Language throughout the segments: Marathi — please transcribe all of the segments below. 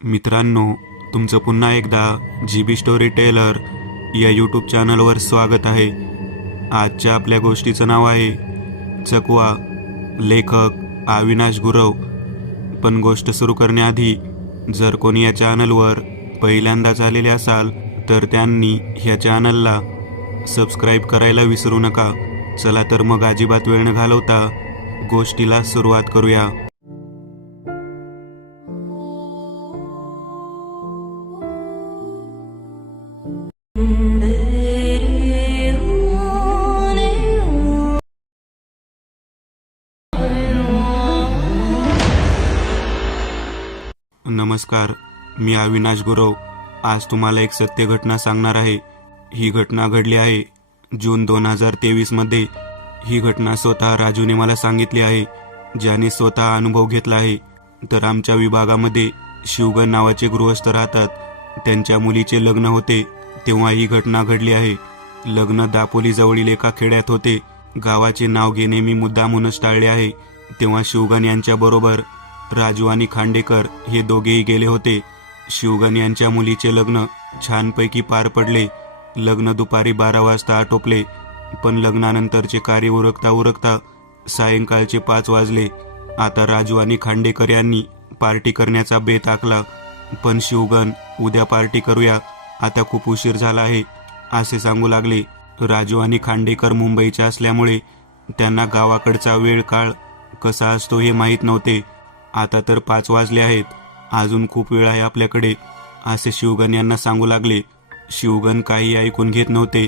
मित्रांनो, तुमचं पुन्हा एकदा GB स्टोरी टेलर या यूट्यूब चॅनलवर स्वागत आहे. आजच्या आपल्या गोष्टीचं नाव आहे चकवा. लेखक अविनाश गुरव. पण गोष्ट सुरू करण्याआधी जर कोणी या चॅनलवर पहिल्यांदाच आलेले असाल तर त्यांनी ह्या चॅनलला सबस्क्राईब करायला विसरू नका. चला तर मग अजिबात वेळ न घालवता गोष्टीला सुरुवात करूया. नमस्कार, मी अविनाश गुरव. आज तुम्हाला एक सत्य घटना सांगणार आहे. ही घटना घडली आहे जून 2023 मध्ये. ही घटना स्वतः राजूने मला सांगितली आहे, ज्याने स्वतः अनुभव घेतला आहे. तर आमच्या विभागामध्ये शिवगण नावाचे गृहस्थ राहतात. त्यांच्या मुलीचे लग्न होते तेव्हा ही घटना घडली आहे. लग्न दापोली जवळील एका खेड्यात होते. गावाचे नाव घेणे मी मुद्दामूनच टाळले आहे. तेव्हा शिवगण यांच्या बरोबर राजू आणि खांडेकर हे दोघेही गेले होते. शिवगण यांच्या मुलीचे लग्न छानपैकी पार पडले. लग्न दुपारी 12 वाजता आटोपले. पण लग्नानंतरचे कार्य उरकता सायंकाळचे 5 वाजले. आता राजू आणि खांडेकर यांनी पार्टी करण्याचा बेत आखला. पण शिवगण उद्या पार्टी करूया, आता खूप उशीर झाला आहे असे सांगू लागले. राजू आणि खांडेकर मुंबईचे असल्यामुळे त्यांना गावाकडचा वेळ काळ कसा असतो हे माहीत नव्हते. आता तर 5 वाजले आहेत, अजून खूप वेळ आहे आपल्याकडे असे शिवगण यांना सांगू लागले. शिवगण काही ऐकून घेत नव्हते.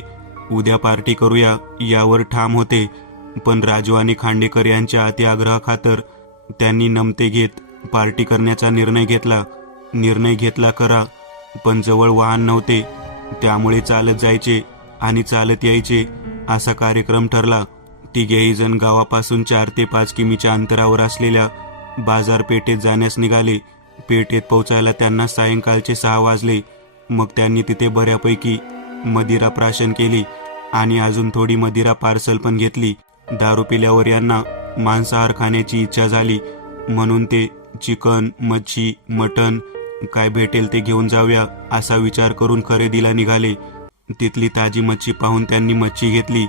उद्या पार्टी करूया यावर ठाम होते. पण राजू आणि खांडेकर यांच्या अति आग्रहाखातर त्यांनी नमते घेत पार्टी करण्याचा निर्णय घेतला खरा, पण जवळ वाहन नव्हते. त्यामुळे चालत जायचे आणि चालत यायचे असा कार्यक्रम ठरला. तिघेही जण गावापासून 4 ते 5 किमीच्या अंतरावर असलेल्या बाजारपेठेत जाण्यास निघाले. पेठेत पोहोचायला त्यांना सायंकाळचे 6 वाजले. मग त्यांनी तिथे बऱ्यापैकी मदिरा प्राशन केली आणि अजून थोडी मदिरा पार्सल पण घेतली. दारू पिल्यावर यांना मांसाहार खाण्याची इच्छा झाली, म्हणून ते चिकन, मच्छी, मटण काय भेटेल ते घेऊन जाऊया असा विचार करून खरेदीला निघाले. तिथली ताजी मच्छी पाहून त्यांनी मच्छी घेतली.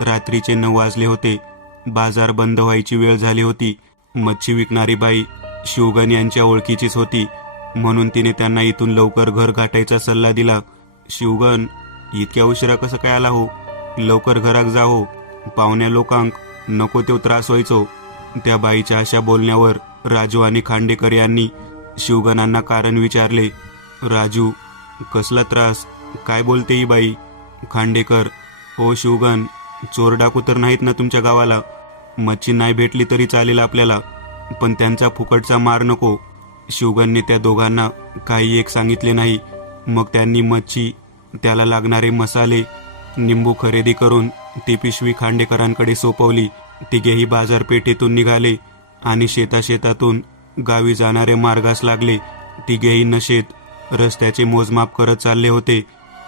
रात्रीचे 9 वाजले होते. बाजार बंद व्हायची वेळ झाली होती. मच्छी विकणारी बाई शिवगण यांच्या ओळखीचीच होती, म्हणून तिने त्यांना इथून लवकर घर गाठायचा सल्ला दिला. शिवगण, इतक्या उशिरा कसं काय आला हो? लवकर घरात जा हो, पाहुण्या लोकांक नको तो त्रास व्हायचो. त्या बाईच्या अशा बोलण्यावर राजू आणि खांडेकर यांनी शिवगणांना कारण विचारले. राजू, कसला त्रास? काय बोलते ही बाई? खांडेकर, हो शिवगण, चोर डाकू तर नाहीत ना तुमच्या गावाला? मच्छी नाही भेटली तरी चालेल आपल्याला, पण त्यांचा फुकटचा मार नको. शिवगणने त्या दोघांना काही एक सांगितले नाही. मग त्यांनी मच्छी, त्याला लागणारे मसाले, निंबू खरेदी करून ती पिशवी खांडेकरांकडे सोपवली. तिघेही बाजारपेठेतून निघाले आणि शेतातून गावी जाणारे मार्गास लागले. तिघेही नशेत रस्त्याचे मोजमाप करत चालले होते.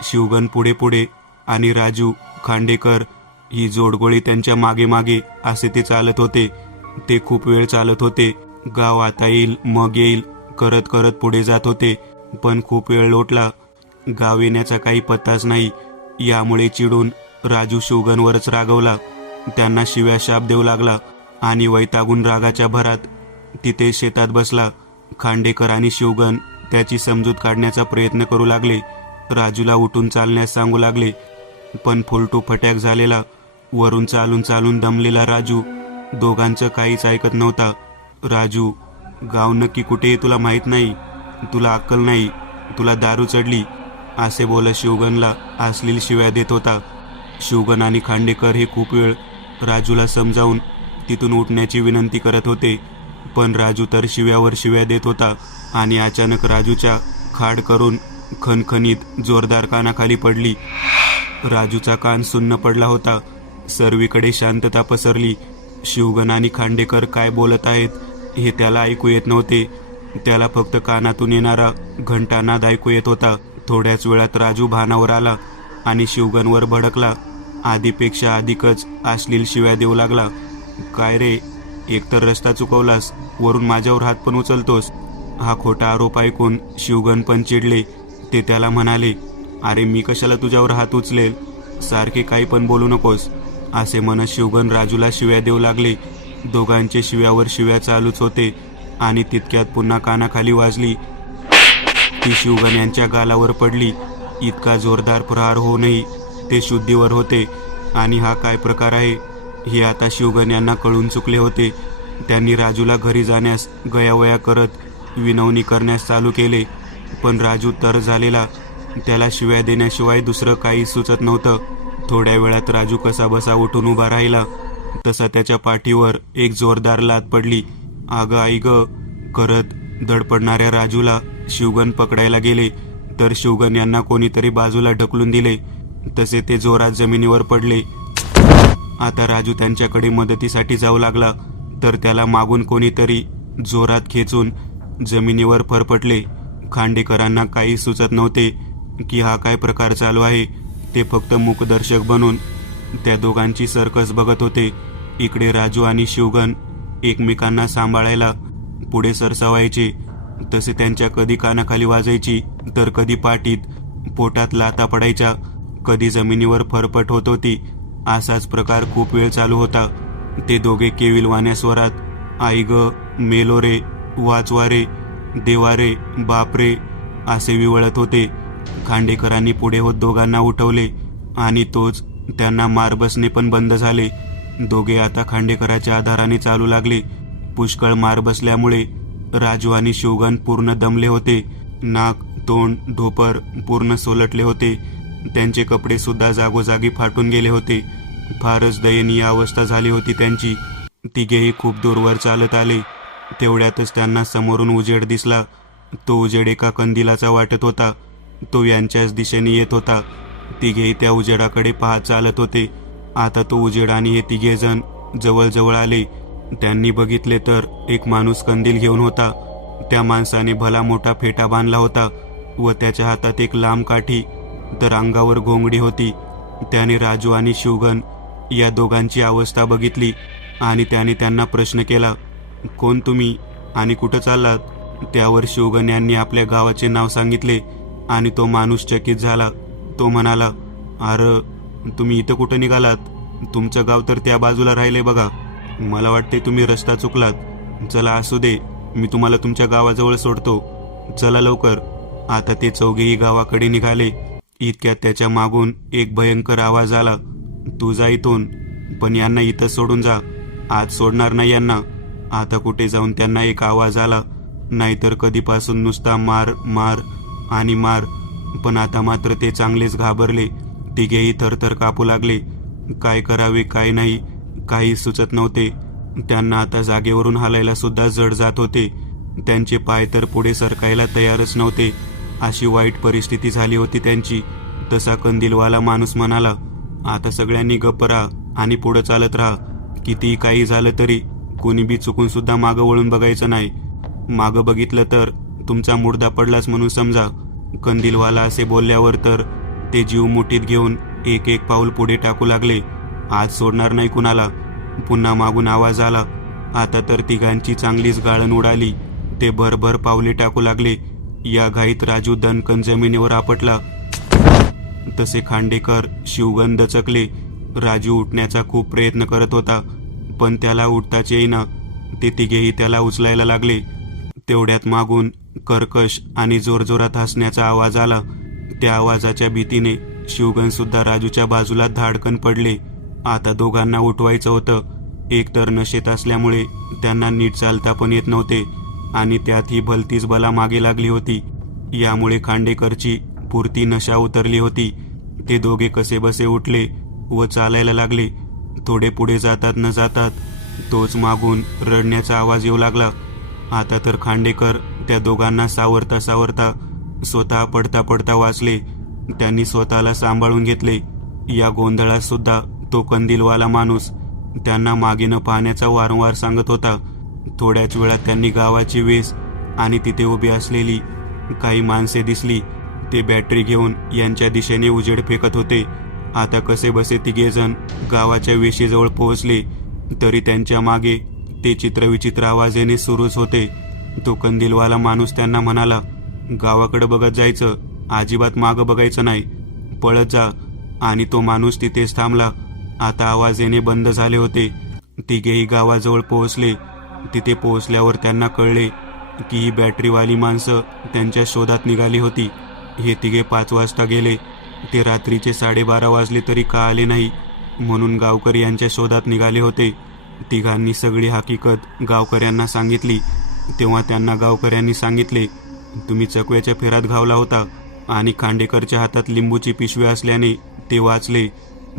शिवगण पुढे आणि राजू, खांडेकर ही जोडगोळी त्यांच्या मागे असे ते चालत होते. ते खूप वेळ चालत होते. गाव आता येईल मग येईल करत पुढे जात होते. पण खूप वेळ लोटला, गाव येण्याचा काही पत्ताच नाही. यामुळे चिडून राजू शिवगणवरच रागवला. त्यांना शिव्या शाप देऊ लागला आणि वैतागून रागाच्या भरात तिथे शेतात बसला. खांडेकर आणि शिवगण त्याची समजूत काढण्याचा प्रयत्न करू लागले. राजूला उठून चालण्यास सांगू लागले, पण फुलटू फट्याक झालेला, वरून चालून दमलेला राजू दोघांचं काहीच ऐकत नव्हता. राजू, गाव नक्की कुठे तुला माहीत नाही? तुला अक्कल नाही? तुला दारू चढली? असे बोलत शिवगणला अश्लील शिव्या देत होता. शिवगण आणि खांडेकर हे खूप वेळ राजूला समजावून तिथून उठण्याची विनंती करत होते, पण राजू तर शिव्यावर शिव्या देत होता. आणि अचानक राजूच्या खाड करून खणखणीत जोरदार कानाखाली पडली. राजूचा कान सुन्न पडला होता. सर्वीकडे शांतता पसरली. शिवगण आणि खांडेकर काय बोलत आहेत हे त्याला ऐकू येत नव्हते. त्याला फक्त कानातून येणारा घंटानाद ऐकू येत होता. थोड्याच वेळात राजू भानावर आला आणि शिवगणवर भडकला. आधीपेक्षा अधिकच अश्लील शिव्या देऊ लागला. काय रे, एकतर रस्ता चुकवलास, वरून माझ्यावर हात पण उचलतोस. हा खोटा आरोप ऐकून शिवगण पण चिडले. ते त्याला म्हणाले, अरे मी कशाला तुझ्यावर हात उचलेल, सारखे काही पण बोलू नकोस. असे म्हणत शिवगण राजूला शिव्या देऊ लागले. दोघांचे शिव्यावर शिव्या चालूच होते आणि तितक्यात पुन्हा कानाखाली वाजली. ती शिवगण यांच्या गालावर पडली. इतका जोरदार प्रहार होऊनही ते शुद्धीवर होते आणि हा काय प्रकार आहे हे आता शिवगण यांना कळून चुकले होते. त्यांनी राजूला घरी जाण्यास गयावया करत विनवणी करण्यास चालू केले, पण राजू तर झालेला. त्याला शिव्या देण्याशिवाय दुसरं काही सुचत नव्हतं. थोड्या वेळात राजू कसा बसा उठून उभा राहिला तसा त्याच्या पाठीवर एक जोरदार लाथ पडली. "अगं आई ग" करत धडपडणाऱ्या राजूला शिवगण पकडायला गेले तर शिवगण यांना कोणीतरी बाजूला ढकलून दिले. तसे ते जोरात जमिनीवर पडले. आता राजू त्यांच्याकडे मदतीसाठी जाऊ लागला तर त्याला मागून कोणीतरी जोरात खेचून जमिनीवर फरफटले. खांडेकरांना काही सुचत नव्हते की हा काय प्रकार चालू आहे. ते फक्त मूकदर्शक बनून त्या दोघांची सर्कस बघत होते. इकडे राजू आणि शिवगण एकमेकांना सांभाळायला पुढे सरसावायचे. तसे त्यांच्या कधी कानाखाली वाजायची तर कधी पाठीत, पोटात लाथा पडायच्या, कधी जमिनीवर फरफट होत होती. असाच प्रकार खूप वेळ चालू होता. ते दोघे केविलवाण्या स्वरात "आई ग, मेलो रे, वाचवा रे, देवा रे, बाप रे" असे विवळत होते. खांडेकरांनी पुढे होत दोघांना उठवले आणि तोच त्यांना मार बसणे पण बंद झाले. दोघे आता खांडेकराच्या आधाराने चालू लागले. पुष्कळ मार बसल्यामुळे राजू आणि शिवगण पूर्ण दमले होते. नाक, तोंड, ढोपर पूर्ण सोलटले होते. त्यांचे कपडे सुद्धा जागोजागी फाटून गेले होते. फारच दयनीय अवस्था झाली होती त्यांची. तिघेही खूप दूरवर चालत आले. तेवढ्यातच त्यांना समोरून उजेड दिसला. तो उजेड एका कंदिलाचा वाटत होता. तो यांच्याच दिशेने येत होता. तिघेही त्या उजेडाकडे पाहत चालत होते. आता तो उजेड आणि हे तिघे जण जवळजवळ आले. त्यांनी बघितले तर एक माणूस कंदील घेऊन होता. त्या माणसाने भला मोठा फेटा बांधला होता व त्याच्या हातात एक लांब काठी तर अंगावर घोंगडी होती. त्याने राजू आणि शिवगण या दोघांची अवस्था बघितली आणि त्याने त्यांना प्रश्न केला, "कोण तुम्ही आणि कुठं चाललात?" त्यावर शिवगण यांनी आपल्या गावाचे नाव सांगितले आणि तो माणूस चकित झाला. तो म्हणाला, "अरे तुम्ही इथं कुठं निघालात? तुमचं गाव तर त्या बाजूला राहिले बघा. मला वाटते तुम्ही रस्ता चुकलात. चला असू दे, मी तुम्हाला तुमच्या गावाजवळ सोडतो. चला लवकर." आता ते चौघेही गावाकडे निघाले. इतक्यात त्याच्या मागून एक भयंकर आवाज आला, "तू जा इथून, पण यांना इथं सोडून जा. आज सोडणार नाही यांना." आता कुठे जाऊन त्यांना एक आवाज आला, नाहीतर कधीपासून नुसता मार मार आणि मार. पण आता मात्र ते चांगलेच घाबरले. तिघेही थरथर कापू लागले. काय करावे काय नाही काही सुचत नव्हते. त्यांना आता जागेवरून हालायला सुद्धा जड जात होते. त्यांचे पाय तर पुढे सरकायला तयारच नव्हते. अशी वाईट परिस्थिती झाली होती त्यांची. तसा कंदीलवाला माणूस म्हणाला, "आता सगळ्यांनी गप्प राहा आणि पुढे चालत राहा. कितीही काही झालं तरी कोणी बी चुकून सुद्धा मागं वळून बघायचं नाही. मागं बघितलं तर तुमचा मुर्दा पडलाच म्हणून समजा." कंदीलवाला असे बोलल्यावर तर ते जीव मुठीत घेऊन एक एक पाऊल पुढे टाकू लागले. आज सोडणार नाही कुणाला. पुन्हा मागून आवाज आला. आता तर तिघांची चांगलीच गाळण उडाली. ते भरभर पावले टाकू लागले. या घाईत राजू दणकन जमिनीवर आपटला. तसे खांडेकर, शिवगण दचकले. राजू उठण्याचा खूप प्रयत्न करत होता, पण त्याला उठताच येईना. ते तिघेही त्याला उचलायला लागले. तेवढ्यात मागून कर्कश आणि जोरजोरात हसण्याचा आवाज आला. त्या आवाजाच्या भीतीने शिवगण सुद्धा राजूच्या बाजूला धाडकन पडले. आता दोघांना उठवायचं होतं. एकतर नशेत असल्यामुळे त्यांना नीट चालता पण येत नव्हते आणि त्यात ही भलतीच बला मागे लागली होती. यामुळे खांडेकरची पुरती नशा उतरली होती. ते दोघे कसे बसे उठले व चालायला लागले. थोडे पुढे जातात न जातात तोच मागून रडण्याचा आवाज येऊ लागला. आता तर खांडेकर त्या दोघांना सावरता सावरता स्वतः पडता पडता वाचले. त्यांनी स्वतःला सांभाळून घेतले. या गोंधळात सुद्धा तो कंदीलवाला माणूस त्यांना मागे न पाहण्याचा वारंवार सांगत होता. थोड्याच वेळात त्यांनी गावाची वेस आणि तिथे उभी असलेली काही माणसे दिसली. ते बॅटरी घेऊन यांच्या दिशेने उजेड फेकत होते. आता कसे बसे तिघेजण गावाच्या वेशीजवळ पोहोचले तरी त्यांच्या मागे ते चित्रविचित्र आवाज येणे सुरूच होते. तो कंदीलवाला माणूस त्यांना म्हणाला, गावाकडे बघत जायचं, अजिबात मागं बघायचं नाही, पळत जा. आणि तो माणूस तिथेच थांबला. आता आवाज येणे बंद झाले होते. तिघेही गावाजवळ पोहोचले. तिथे पोहोचल्यावर त्यांना कळले की ही बॅटरीवाली माणसं त्यांच्या शोधात निघाली होती. हे तिघे 5 वाजता गेले. ते रात्रीचे 12:30 वाजले तरी का आले नाही, म्हणून गावकरी यांच्या शोधात निघाले होते. तिघांनी सगळी हकीकत गावकऱ्यांना सांगितली. तेव्हा त्यांना गावकऱ्यांनी सांगितले, तुम्ही चकव्याच्या फेऱ्यात घावला होता आणि खांडेकरच्या हातात लिंबूची पिशवी असल्याने ते वाचले.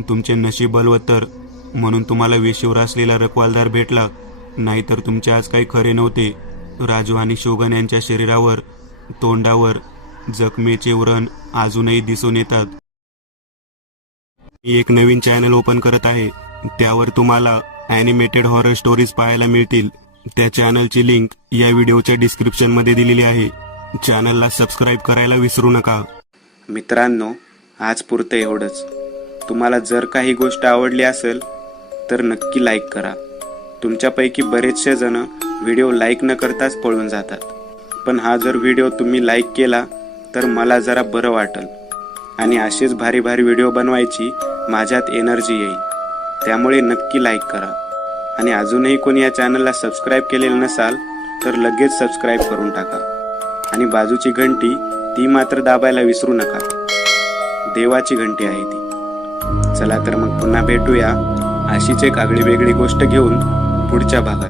तुमचे नशीब बलवत्तर, म्हणून तुम्हाला वेशीवर असलेला रखवालदार भेटला, नाहीतर तुमचे आज काही खरे नव्हते. राजू आणि शोगन यांच्या शरीरावर, तोंडावर जखमेचे व्रण अजूनही दिसून येतात. मी एक नवीन चॅनल ओपन करत आहे. त्यावर तुम्हाला ॲनिमेटेड हॉरर स्टोरीज पाहायला मिळतील. त्या चॅनलची लिंक या व्हिडिओच्या डिस्क्रिप्शनमध्ये दिलेली आहे. चॅनलला सबस्क्राईब करायला विसरू नका. मित्रांनो, आज पुरतं एवढंच. तुम्हाला जर काही गोष्ट आवडली असेल तर नक्की लाईक करा. तुमच्यापैकी बरेचसे जण व्हिडिओ लाईक न करताच पळून जातात, पण हा जर व्हिडिओ तुम्ही लाईक केला तर मला जरा बरं वाटेल आणि असेच भारी भारी व्हिडिओ बनवायची माझ्यात एनर्जी येईल. त्यामुळे नक्की लाईक करा. आणि अजूनही कोणी या चॅनलला सबस्क्राईब केलेलं नसाल तर लगेच सबस्क्राईब करून टाका. आणि बाजूची घंटी ती मात्र दाबायला विसरू नका. देवाची घंटी आहे ती. चला तर मग पुन्हा भेटूया अशीच एक आगळी वेगळी गोष्ट घेऊन पुढच्या भागात.